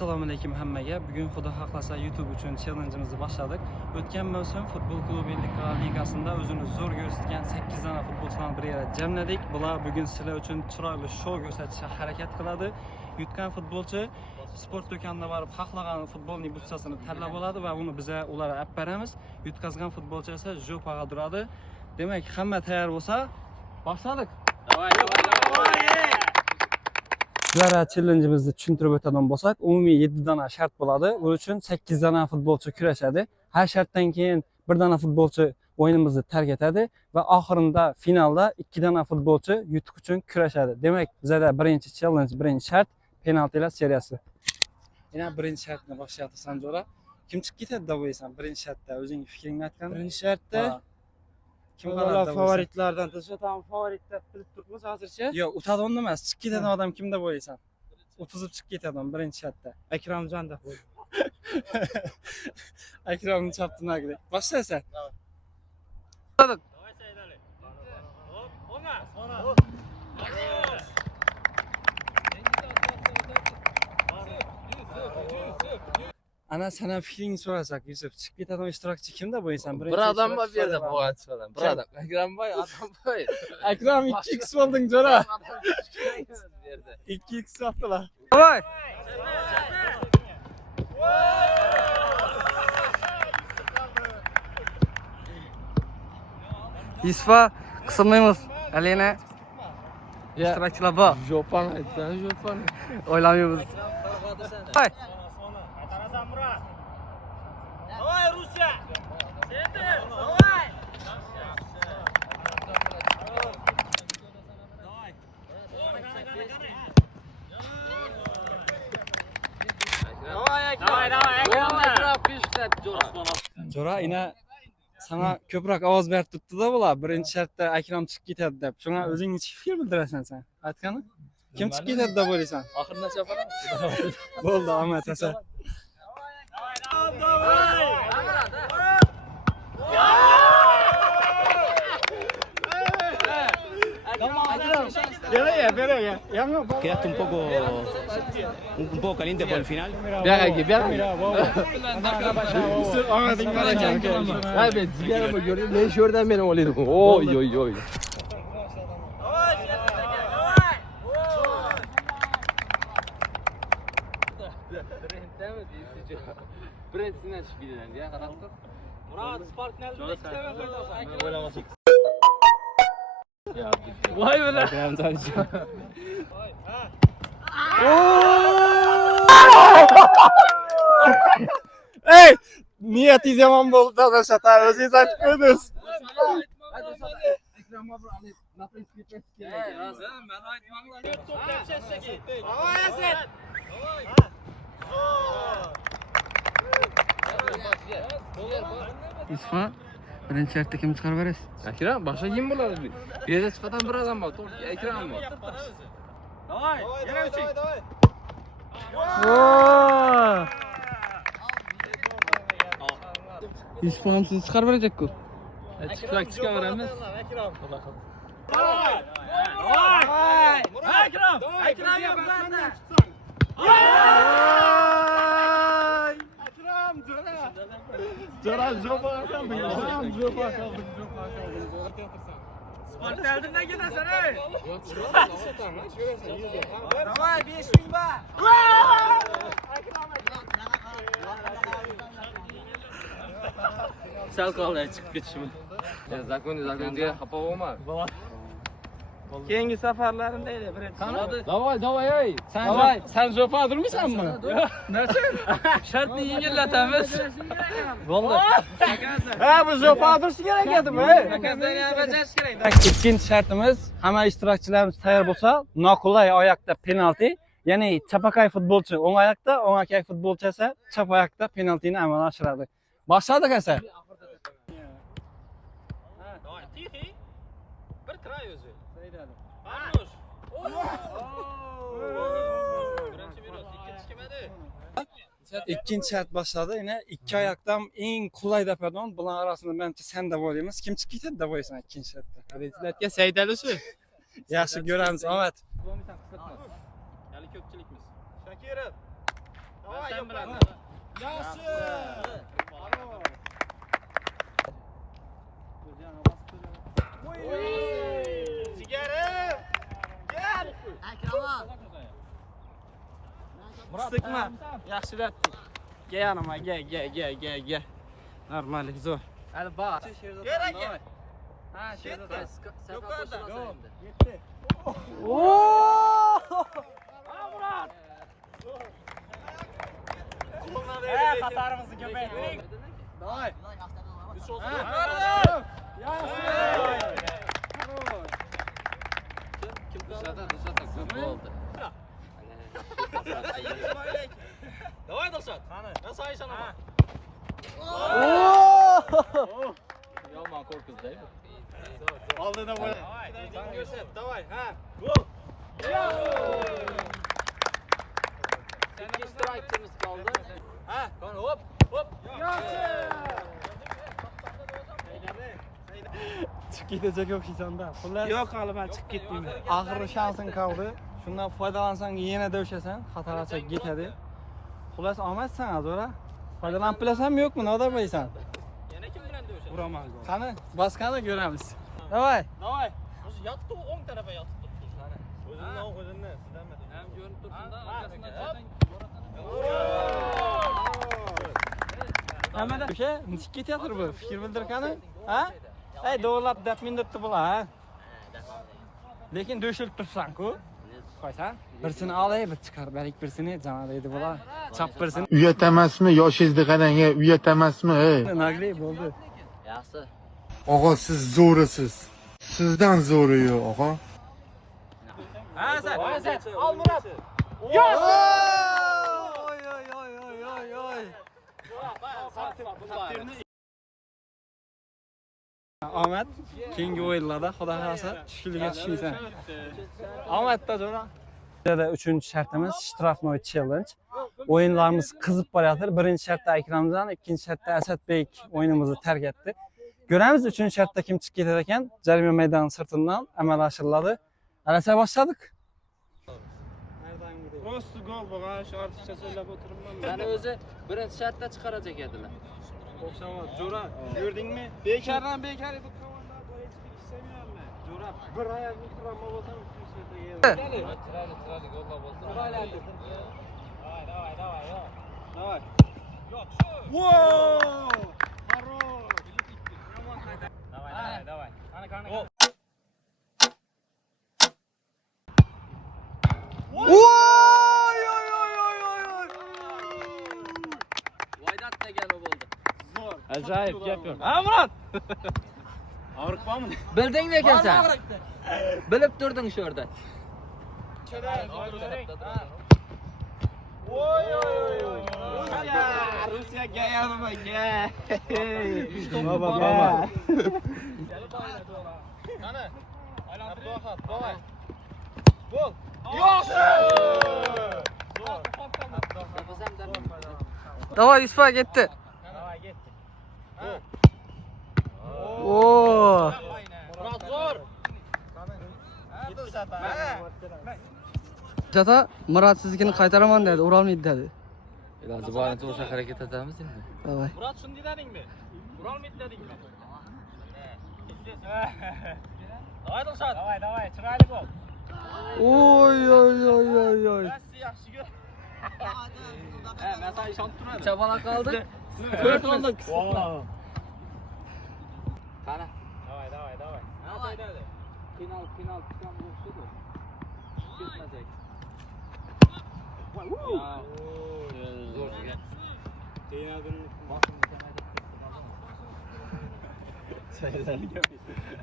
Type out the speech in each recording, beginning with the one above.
Assalomualaykum hammaga. Bugun xudo xohlasa YouTube uchun challenge'imizni boshladik. O'tgan mavsum futbol klubi ligasida o'zini zo'r ko'rsatgan 8 dona futbolchilarni bir yerga jamladik. Bular bugun sizlar uchun chiroyli shou ko'rsatishga harakat qiladi. Yutgan futbolchi sport do'konida borib xohlagan futbolning butsasini tanlab oladi va uni biza ularga olib beramiz. Yutqazgan futbolchi esa jo'paga turadi. Demak, hamma tayyor bo'lsa, boshladik. Sizlarga challenge'imizni tushuntirib o'tadigan bo'lsak, umumiy 7 dona shart bo'ladi. Buning uchun 8 dona futbolchi kurashadi. Har shartdan keyin 1 dona futbolchi o'yinimizni tark etadi va oxirida finalda 2 dona futbolchi yutuq uchun kurashadi. Demak, bizda birinchi challenge, birinchi shart penaltilar seriyasi. Yana birinchi shartni boshlayapti Sanjora. Kim chiqib ketadi deb o'ylaysan birinchi shartda? O'zing fikringni aytgan. Birinchi shartda kim qoladi favoritlardan to'satan favorit deb bilib turibmiz hozircha. Yo'q, o'tadigan emas. Chiqib ketadigan odam kim deb o'ylaysan? O'tizib chiqib ketadigan birinchi shartda. Akromjon deb qo'ydim. Akromni chaptinagidek. Boshlaysan. Ana sana fikringni so'rasak, Yusuf, chiqib ketadigan ishtirokchi kim deb o'ylaysan? Bir adam var bir yerde boğaz falan. Bir adam. Akramboy adam boy. Akram 2x bo'lding, jo'ra. 2x otdilar. Voy! Yusuf'a qismaymiz. Alena. İştirakçılar bor. Jopan aytsan, jopan. O'ylamaymiz. Voy! Давай, Руся! Центр! Давай! Jo'ra, ina sana ko'proq ovoz berib turibdi-da bular. Birinchi shartda Akram chiqib ketadi deb. Shunga o'zing ichki fikr bildirasan sen. Aytgani? Kim chiqib ketadi deb o'ylaysan? Oxirida chaparamiz. Bo'ldi, omad esa. Quedaste un poco caliente por el final. Viaja aquí, viaja. Evet, zigarımı görüyorum. Ne işi oradan benim olaydım. Oy oy oy. Brent'sinden çıkıyorlar ya, karakter. Murat, Spark nerede? Vay be lan. Ey! Niyetingiz yomon bo'ldi, adashata. O'zingiz aytib qo'ydingiz. Yusuf'a birinchi shartda kim chiqarib berasiz? Akram, başka kim bular? Bir yerde sıfatan bir adam var. Akram mı? Давай, yana uching. Yusuf ham sizni chiqarib berajak-ku. Çıkaveramiz. Akram. Давай! Давай! Akram! Akram yaplardı. Akram, Jo'ra. Jo'ra, jo'pa qoldik. Jo'pa qoldik. Spark nereden gidersen ey? Давай, 5000 ba. Sal kaldı çıkıp geçişimi. Ya zakon diye hapa olma. Keyingi safarlarında edi birinchi. Davay ey. Sen jo'pa durmaysanmi? Nasıl? Şartni yengillatamiz. Bo'ldi. Ha, bu jo'pa dursa kerak edimi? Ikkinchi shartimiz, hamma ishtirokchilarimiz tayyor bo'lsa, noqulay oyoqda penalti, ya'ni chapaqay futbolchi o'ng oyoqda, o'ngakay futbolchi esa chap oyoqda penaltini amalga oshiradi. Boshladik esa. Давай, тихий. Bir try o'zi. Barnosh. Birinchi minut, ikkinchi kim edi? İkinci shart boshladi. Yine ikki oyoqdan eng qulay deb aytdim. Bular orasida menimcha sen deb o'ylaymiz. Kim chiqib ketadi deb o'ylaysan ikkinchi shartda? Prezidentga Saydali shu. Yaxshi ko'ramiz, omad. Yali ko'pchilikmiz. Shakirov. Sıkma. Yaxshilatdik. Gel yanıma, gel. Normal, zo'r. Hadi bak. Ha, Sherzod. Yukarıda. Xatarimizni ko'paytiring. Davay. Kim dışarıda kız oldu. Davay Dilshod. Qani, nasıl ayşan ama? Yolman korkuz değil mi? Oldida bo'l. Davay, ko'rsat. Davay, ha. İki strike'ımız kaldı. Ha. Kon hop. Chiqib ketajak o'xshaysan-da. Xullas, Yo'q, hali men chiqib ketmayman. oxirgi shansing qoldi. Shundan foydalansang yanada o'shasan, xatarcha ketadi. Xullas, omad sana, zo'ra. Foydalanib bilasanmi yo'qmi? Nodar bo'laysan. Uraman. Qani, boskani ko'ramiz. Davay. Davay. O'zi yotdi, o'ng tarafga yotib turibdi. O'zimni, sizdanmi? Hem görünüp dursun da arkasından zaten Hamada o'sha nechib ketayotir bu? Fikr bildir qani? Ha? Ey, doğrulab deb mindiribdi bular, ha? Lekin do'shilib tursan-ku. Qo'ysan. Birsini olay, bir chiqarib berik birsini, jana deydi bular. Chap birsini. Uyat emasmi? Yoshingizni qarang, uyat emasmi? Nagli bo'ldi. yaxshi. Og'a siz zo'risiz. Sizdan zo'ri yo'q, og'a. Al Murat. Oy. Ahmet, keyingi o'yinlarda xudo xolasa tushkuliga tushmaysan. Ahmetda jo'ra. Burada 3-cü şartımız Shtrafnoy challenge. Oyunlarımız qizib borayotir. Birinchi shartda Akramjon, ikkinchi shartda Asadbek o'yinimizni tark etdi. Ko'ramiz 3-cü shartda kim chiqib ketar ekan. Jarima maydoni sirtidan amalga oshiriladi. Arasa boshladik. Rost gol bo'lgan, shu ortiqcha so'ylab o'tiribman. Yani o'zi birinchi shartda chiqarajak edilar. O'xshamas. Jo'ra, ko'rdingmi? Bekardan bekar edi komanda, hech bir ish sevmayapman. Jo'ra, bir oyoq mikrofon bo'lsam, Tirali golla bo'lsa. Давай. Воу! Хорош! Давай. Qani. Vaydat degani bo'ldi. Ajoyib gap yo'q. Ha, Murat. Og'riqmi? Bildingmi ekan sen? Bilib turding shu yerda. Rusiyaga yanmaga. Baba. Qani? Aylantirib davay. Gol. Davay Yusuf ketdi. Davay ketdi. Oo. Murat zo'r. Jata Murat siznikini qaytaraman dedi, urolmaydi dedi. Iloji boricha o'sha harakat etamiz endi. Davay. Murat shunday dedingmi? Urolmaydi dedingmi? Davay Dilshod. Davay, chiroyli gol. Oy. Messi yaxshi-ku. Men sana ishonib turaman. Chabala qoldi. 4 oldik. Qani? Davay. Nasıl dedi? Final çıkan boştu. Ketmeyecek. Zor degan.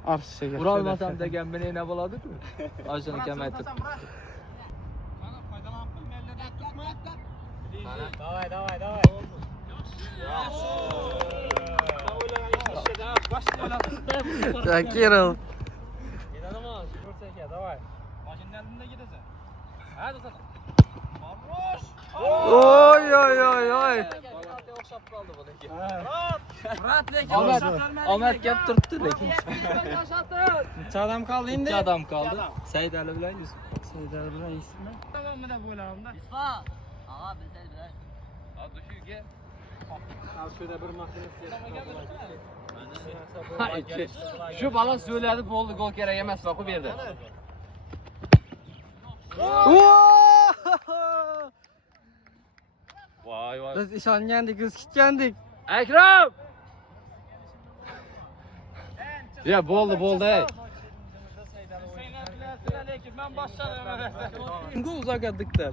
Arşiga. Urolmasam degan meni ne bo'ladi-ku? Oshini kamaytirib. Davay. Zakirov. Davay. Mashinani oldinda ketasan. Ha, Dilshod. Oy. O'xshab qoldi bu lekin. Murat lekin Omad gap turibdi lekin. Necha odam qoldi endi? 2 odam qoldi. Said Ali bilan Yusuf. Saidar bilan Yusufmi? tamomida bo'lamda. Şu bana söyledi bu oldu gol gerek yemez bak bu bir yerde. Vay vay. Biz ishongandik, biz kutgandik. Ekrem! Ya bo'ldi ey. Kimga uzoq atdik-da?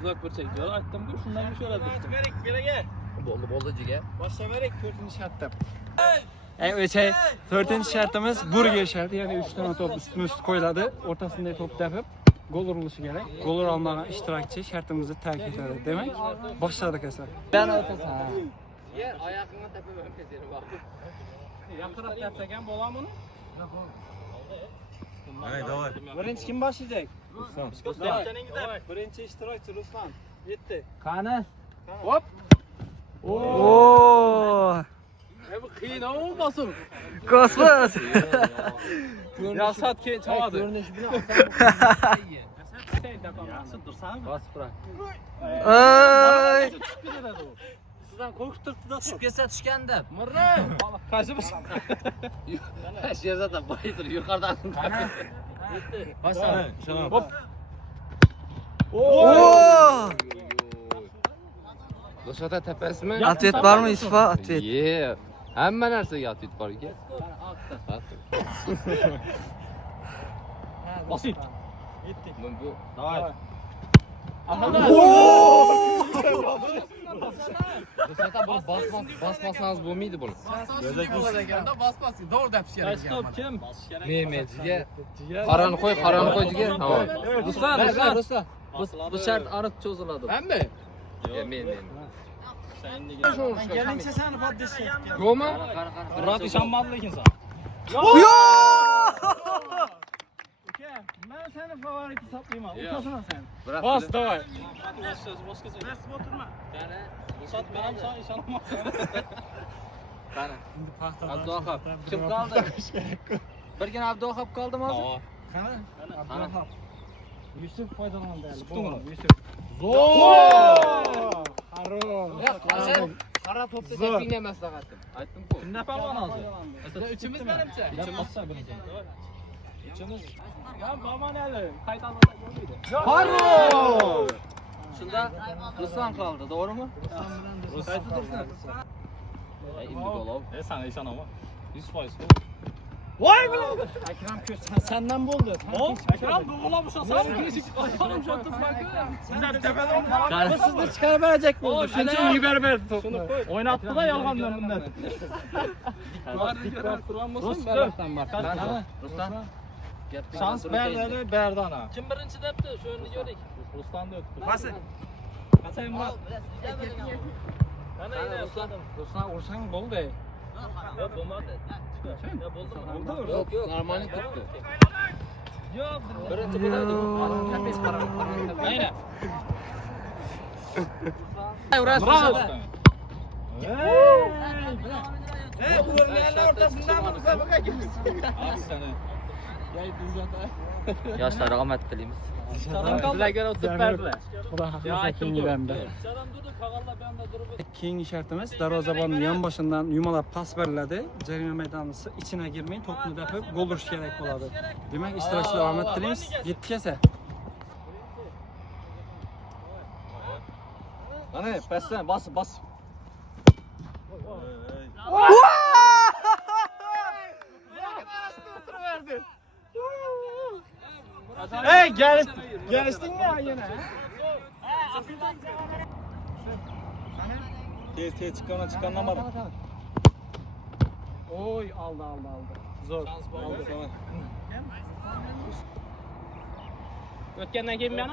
Uzak bir çekiyor. Attım bu şundan bir şöyle düştüm. Bo'ldi jiga. Başlamarik 4-chi shartda. O'sha 4-shartimiz burger sharti, ya'ni 3 ta top üstüne qo'yiladi. O'rtasida top tepib gol urilishi kerak. Gol ura olmagan ishtirokchi shartimizni tark etadi. Demak, boshladik esa. Ben ortası ha. Yer ayakına tepemem keserim bak. Yaqinroq tepsagan bo'ladimi uni? Birinchi kim boshlayacak? Ruslan. Birinchi ishtirokchi Ruslan. Yetti. Qani? Oo! Bu qiyin olmasın. Kosmos. Yasat ki çamadı. Görünüş bile Bas bırak. Ay! Sizden korkutturdu da düşüp gelse düşkende. Mırrı. Kaçımız? Şey zaten bayıdır yukarıdan. Başla. Hop. Oo! Dışarıda tepesi mi? Atvet var mı Yusuf'a? Atvet. Yeah. Hemen neresi atvet var ki? Basit. Bu. Давай. Dışarıda bunu basmasanız bu muydu bunu? Doğru depsi Kaç top kim? Mehmetciye. Karanı koy diye. Tamam. Ruslan. Bu şart arık çözüldü. Ben mi? Men. Gelince seni paddesi. Goma? Murat ishonmading ekan sen. Ben seni favorit hesaplayayım. Utasana sen. Bırak. Bas, davay. Nasıl oturma? Sat benim sana ishonaman. Qani? Abduhab. Kim kaldı? Birgina Abduhab kaldı mı? Qani? Yusuf foydalandı. Yusuf. Qara topda teping emas laqatim. Aytdim ku. Kimda palvon hozir? Sizlar uchimiz menimcha. Uchimiz. Ya Mamanali qaytadi bo'lmaydi. Harro! Shunda Ruslan kaldı, doğru mu? Ruslan tursin. Endi golov. Sana ishonaman. 100%. Vay be! Akram Köz senden buldu. Akram doğulamış olsa ayağım şattı farkı. Sizler tepeden bu sizde çıkarabilecek mi oldu? Şimdi yukarı verdi topu. Oynattı da yalandan bundan. Ruslan bak. Ruslan. Şans verdi Berdana. Kim birinchi debdi? Shuni ko'rik. Ruslan da öttü. Nasıl? Qasay Murat. Qani ina Ruslan. Ruslan ursang bo'ldi. Ya bo'lmadi. Ya bo'ldimi? Yok yok, Armani tuttu. Yo'q, Birinchi bo'ladi. Tepesi qara. ayna. Bravo. Hey, bu örneğin ortasından mı müsabaka girmişsin? Yoshlar rahmat tilaymiz. Sizlarga o'tib berdilar. Xudo xohlasa keyingi banda. Chadan durdi, qag'alla banda turib. Keyingi shartimiz darvozabonning yon boshidan yumalab pas beriladi. Jarima maydonisi ichine girmay to'pni dafib gol urish kerak bo'ladi. Demak, ishtirokchilar omad tilaymiz. 7 kasa. Ana, pasdan bas. Hey, geliştin mi ya yine? Tez çıkanlamadım. Oy, aldı. Zor. Aldı tamam. O'tgandan keyin meni?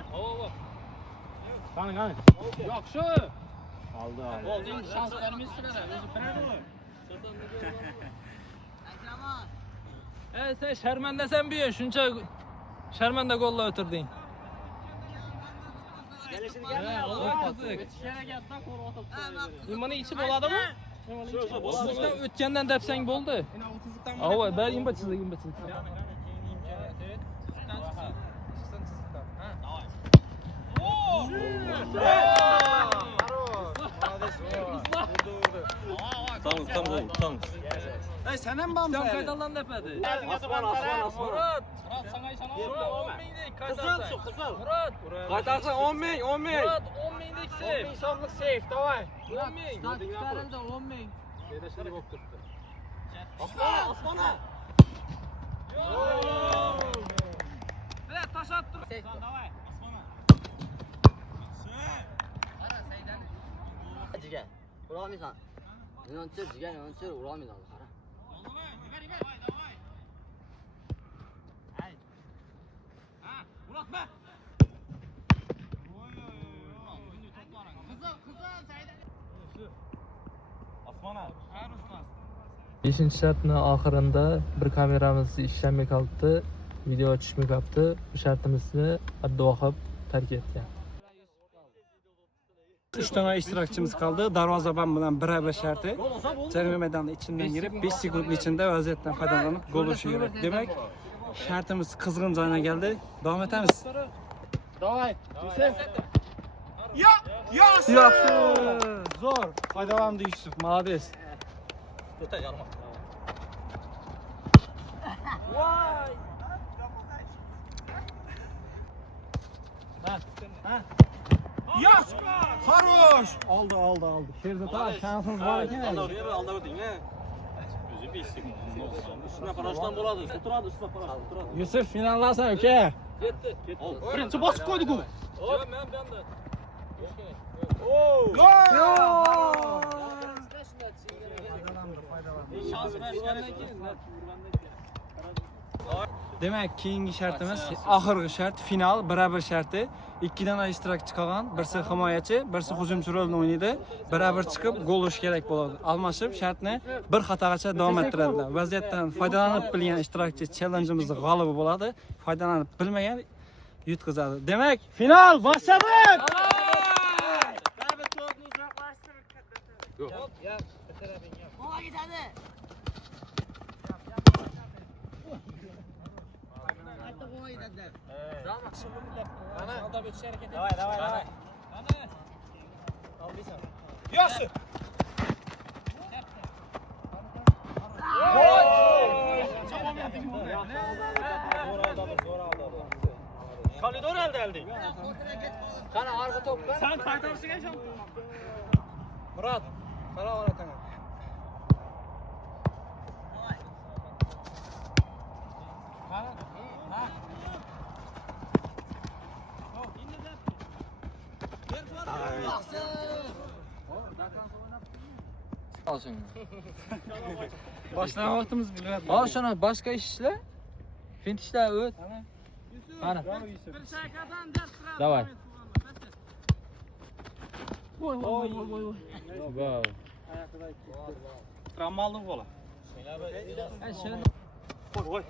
Qani. Yo'q, shu. Aldı. Oldu, endi shans bermaysizlar. O'zi bilaman. Sen sharmandasan bu yer, shuncha sharmanda gollar o'tirding. Nimani ichib oladimi? O'tgandan depsang bo'ldi. Ava, ber imbatsizlik. Hey senin mi bamsa? Sen kaydalan depedi. Asman. Murat. Murat sana işana. Murat 10 minglik kaydarsan. Kızıl. Murat. Kaydarsan 10 ming. Murat 10 minglik sev. 10 ming so'mlik safe, davay. 10 ming. Chiqarildi 10 ming. Bedashlar bo'lib turibdi. Osmona. Bilet tashlab tur. Davay, Osmona. Jigar. Urolmaysan. Yonchir jigar, yonchir urolmaysan. Qara. Osmona. 5 shartni oxirida bir kameramiz ishlamay qolibdi, video tushmay qolibdi. Bu shartimizni adduo qilib tark etgan. 3 tane ishtirokchimiz qoldi. Darvozabon bilan birebir sharti. Jarima maydonining ichidan girib 5 sekund ichida vaziyatdan foydalanib gol urish kerak. Demak, shartimiz qizg'in joyga keldi. Davom etamiz. Davay. Yaxshi. Zo'r. Foydalandi Yusuf. Молодец. Yosh! Xarosh! Aldı. Sherzod aka, şansınız var ekan. Aldavding, ha? O'zi 5 sekund. Üstüne qarashdan bo'ladi. O'tiradi, üstüne qarashdan o'tiradi. Yusuf finallasan uka. Ketdi. Birinchi bosib qo'ydik u. Yo'q, men bu yoqda. Demak, keyingi shartimiz oxirgi shart, final birebir sharti. 2 dona ishtirokchi qolgan, birisi himoyachi, birisi hujumchi rolini o'ynaydi. Birebir chiqib gol urish kerak bo'ladi. Almashib shartni bir xatogacha davom ettiradilar. Vaziyatdan foydalanib bilgan ishtirokchi challenge'imizning g'olibi bo'ladi. Foydalanib bilmagan yutqizadi. Demak, final boshladik. Davay. Yosh! Koridor aldi. Qara orqa to'pga. Sen qaytarishga ishon. Murat, qara oratanga. Başlama vaktimiz bilmedi. Al şuna başka iş işle. Fint işle öt. Ana. Davay. Voy. Travmalı bola. Oy.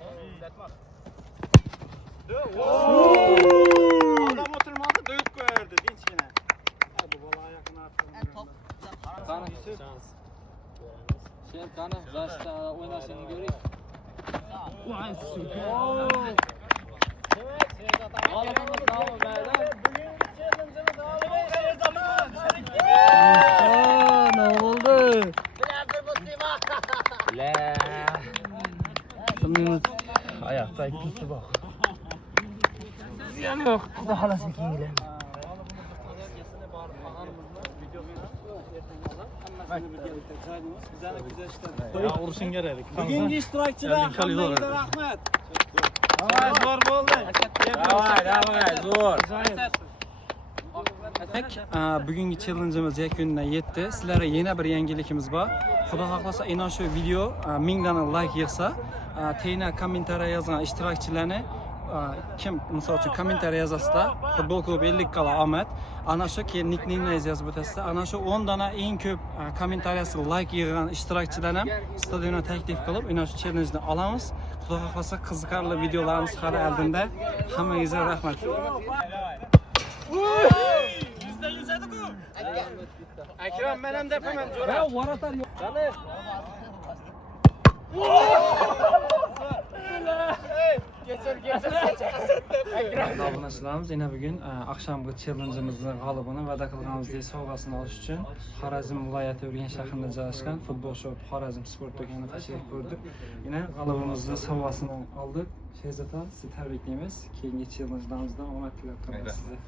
Adam oturmadı, dövüp koyardı dinçkine. Bu bola yakın attı. Qani. Sen qani zashta o'ynashingni ko'ring. Ne oldu? Ayakta gitti bak. Ziyan yok. Kuda halası kingiler. Ya uruşun gerek. Bugungi ishtirokchilar hammangizga rahmat. Davay, zo'r bo'ldi. Davay, zo'r. Bugungi challenge'imiz yakuniga yetdi. Sizlarga yana bir yangilikimiz bor. Xudo xohlasa, ana shu video 1000 dona like yig'sa, teyna kommentariy yozgan ishtirokchilarni kim misol uchun kommentariy yozasizlar, futbol klubi 50 kala omad. Ana shu keyin nickname'ingizni yozib o'tasizlar. Ana shu 10 dona eng ko'p kommentariyasi like yig'gan ishtirokchilarni ham stadionga taklif qilib, ana shu challenge-ni olamiz. Xudo xohlasa, qiziqarli videolarimiz hali oldinda. Hammangizga rahmat. Akram men ham depaman, jo'ra. Ya varatar yo'q. Qani? Obunachilarimiz yana bugun oqshomgi challenge'imizni g'olibini va'da qilganimizdek sovg'asini olish uchun Xorazm viloyati Urganch shahrida joylashgan futbol shop Xorazm sport do'konini tashrif buyurdik. Yana g'olibimizni sovg'asini oldik. Shehzod aka, sizni tabriklaymiz. Keyingi challenge'larimizdan omad tilab qolamiz sizga.